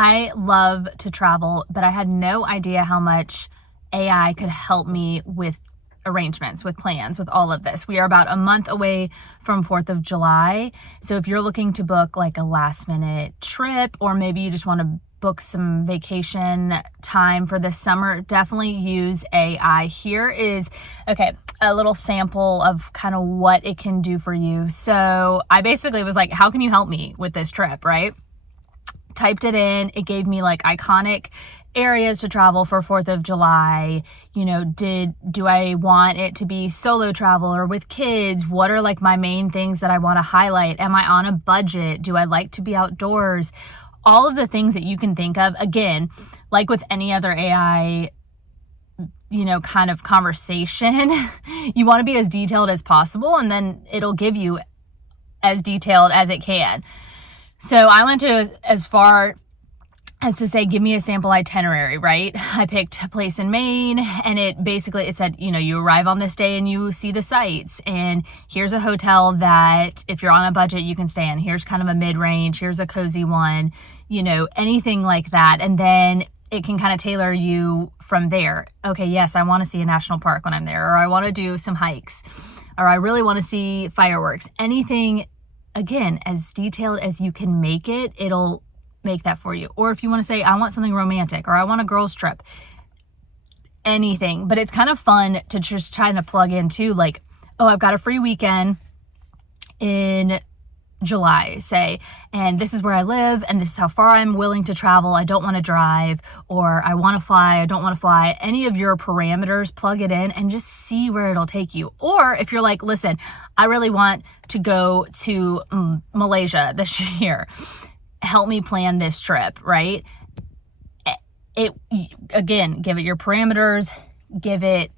I love to travel, but I had no idea how much AI could help me with arrangements, with plans, with all of this. We are about a month away from 4th of July. So if you're looking to book like a last minute trip, or maybe you just want to book some vacation time for this summer, definitely use AI. Here is, a little sample of kind of what it can do for you. So I basically was like, how can you help me with this trip, right? Typed it in. It gave me like iconic areas to travel for 4th of July. Do I want it to be solo travel or with kids? What are like my main things that I want to highlight? Am I on a budget? Do I like to be outdoors? All of the things that you can think of. Again, like with any other AI, kind of conversation, you want to be as detailed as possible, and then it'll give you as detailed as it can. So I went to as far as to say, give me a sample itinerary, right? I picked a place in Maine, and it said, you arrive on this day and you see the sights, and here's a hotel that if you're on a budget, you can stay in. Here's kind of a mid-range, here's a cozy one, anything like that. And then it can kind of tailor you from there. Okay, yes, I want to see a national park when I'm there, or I want to do some hikes, or I really want to see fireworks. Anything, again, as detailed as you can make it, it'll make that for you. Or if you want to say, I want something romantic, or I want a girls trip, anything. But it's kind of fun to just try to plug into like, oh, I've got a free weekend in July, say, and this is where I live, and this is how far I'm willing to travel. I don't want to drive, or I want to fly, I don't want to fly. Any of your parameters, plug it in and just see where it'll take you. Or if you're like, listen, I really want to go to Malaysia this year, help me plan this trip, right? Again, give it your parameters, give it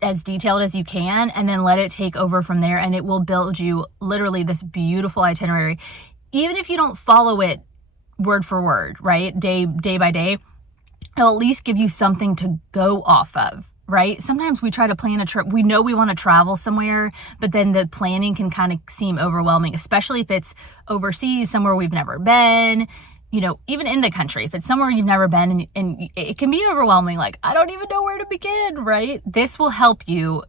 as detailed as you can, and then let it take over from there, and it will build you literally this beautiful itinerary. Even if you don't follow it word for word, right? Day by day, it'll at least give you something to go off of, right? Sometimes we try to plan a trip. We know we want to travel somewhere, but then the planning can kind of seem overwhelming, especially if it's overseas, somewhere we've never been, even in the country. If it's somewhere you've never been, and it can be overwhelming, like, I don't even know where to begin, right? This will help you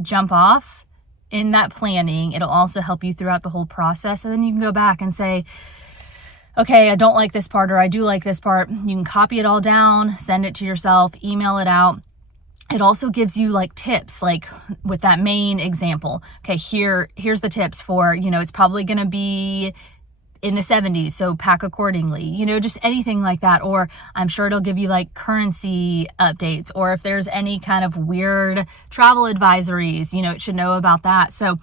jump off in that planning. It'll also help you throughout the whole process. And then you can go back and say, okay, I don't like this part, or I do like this part. You can copy it all down, send it to yourself, email it out. It also gives you like tips, like with that main example. Okay, here's the tips for, it's probably going to be in the 70s, so pack accordingly, just anything like that. Or I'm sure it'll give you like currency updates, or if there's any kind of weird travel advisories, it should know about that. So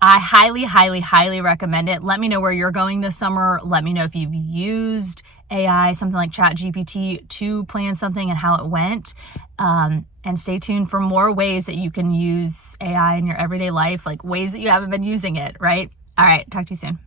I highly, highly, highly recommend it. Let me know where you're going this summer. Let me know if you've used AI, something like ChatGPT, to plan something and how it went. And stay tuned for more ways that you can use AI in your everyday life, like ways that you haven't been using it, right? All right, talk to you soon.